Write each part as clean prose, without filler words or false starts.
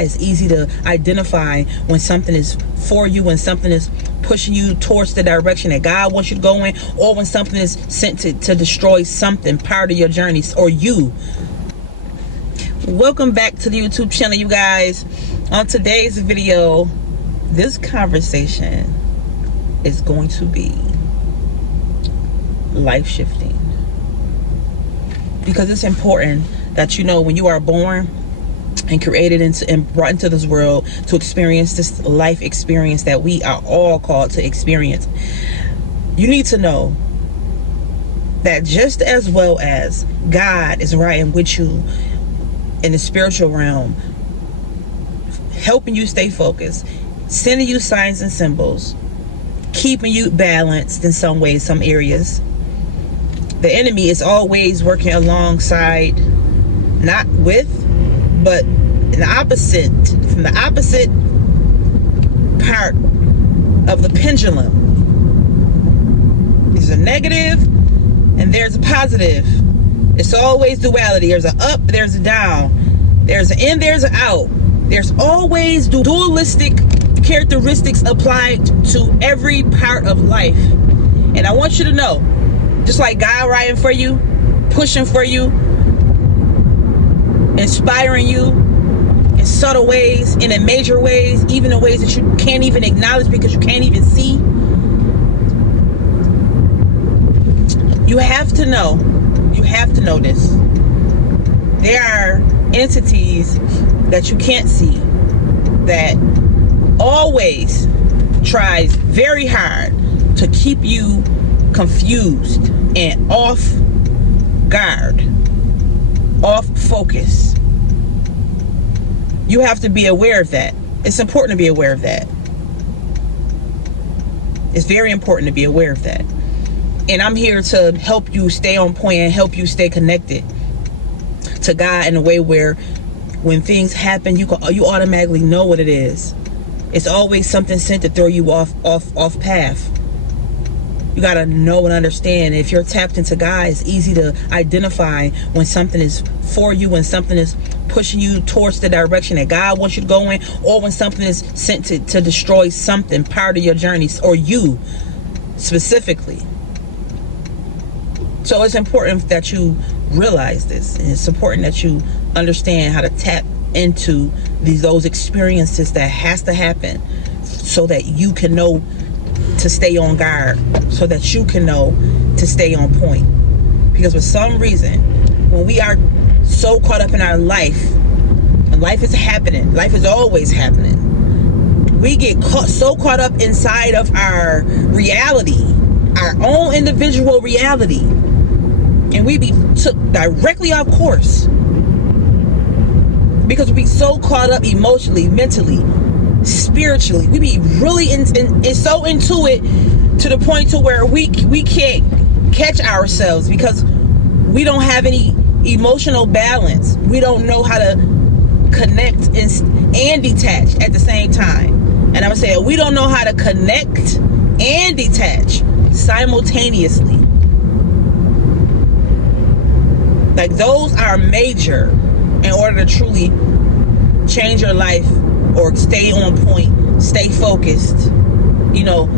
It's easy to identify when something is for you, when something is pushing you towards the direction that God wants you to go in, or when something is sent to destroy something, part of your journey, or you. Welcome back to the YouTube channel, you guys. On today's video, this conversation is going to be life-shifting, because it's important that you know when you are born and created and brought into this world to experience this life experience that we are all called to experience, you need to know that just as well as God is riding with you in the spiritual realm, helping you stay focused, sending you signs and symbols, keeping you balanced in some ways, some areas, the enemy is always working alongside, not with, but in the opposite, from the opposite part of the pendulum. There's a negative and there's a positive. It's always duality. There's an up, there's a down. There's an in, there's an out. There's always dualistic characteristics applied to every part of life. And I want you to know, just like God riding for you, pushing for you, inspiring you in subtle ways and in major ways, even in ways that you can't even acknowledge because you can't even see. You have to know this. There are entities that you can't see that always tries very hard to keep you confused and off guard, off focus. You have to be aware of that. It's important to be aware of that. It's very important to be aware of that. And I'm here to help you stay on point and help you stay connected to God in a way where when things happen, you automatically know what it is. It's always something sent to throw you off path. You got to know and understand. If you're tapped into God, it's easy to identify when something is for you, when something is pushing you towards the direction that God wants you to go in, or when something is sent to destroy something, part of your journey, or you specifically. So it's important that you realize this, and it's important that you understand how to tap into those experiences that has to happen so that you can know to stay on guard, so that you can know to stay on point. Because for some reason, when we are so caught up in our life, and life is happening, life is always happening, we get so caught up inside of our reality, our own individual reality, and we be took directly off course because we be so caught up emotionally, mentally, spiritually. We be really so into it to the point to where we can't catch ourselves because we don't have any emotional balance. We don't know how to connect and detach at the same time. And I'm gonna say we don't know how to connect and detach simultaneously. Like, those are major in order to truly change your life or stay on point, stay focused. You know,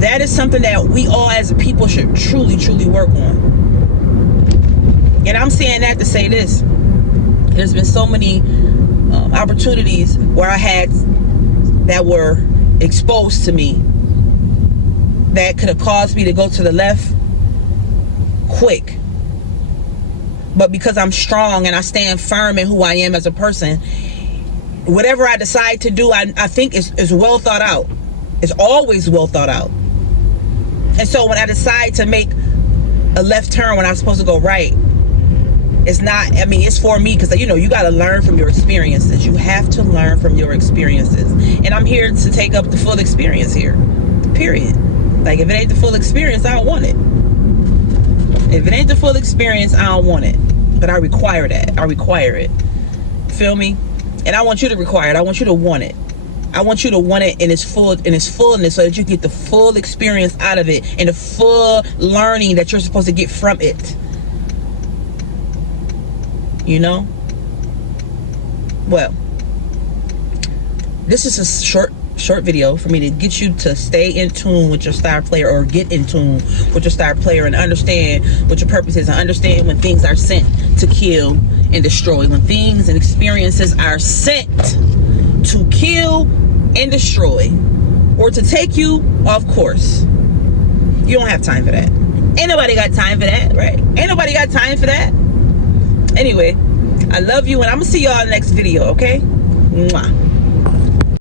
that is something that we all as a people should truly work on. And I'm saying that to say this. There's been so many opportunities where I had that were exposed to me that could have caused me to go to the left quick. But because I'm strong and I stand firm in who I am as a person, whatever I decide to do, I think is well thought out. It's always well thought out. And so when I decide to make a left turn when I'm supposed to go right, it's not, I mean, it's for me, because, you know, you got to learn from your experiences. You have to learn from your experiences. And I'm here to take up the full experience here, period. Like, if it ain't the full experience, I don't want it. If it ain't the full experience, I don't want it. But I require that. I require it. Feel me? And I want you to require it. I want you to want it. I want you to want it in its fullness, so that you get the full experience out of it and the full learning that you're supposed to get from it. You know? Well, this is a short video for me to get you to stay in tune with your star player, or get in tune with your star player, and understand what your purpose is, and understand when things are sent to kill and destroy, when things and experiences are sent to kill and destroy, or to take you off course. You don't have time for that. Ain't nobody got time for that, right? Ain't nobody got time for that. Anyway, I love you, and I'm gonna see y'all in the next video, okay? Mwah.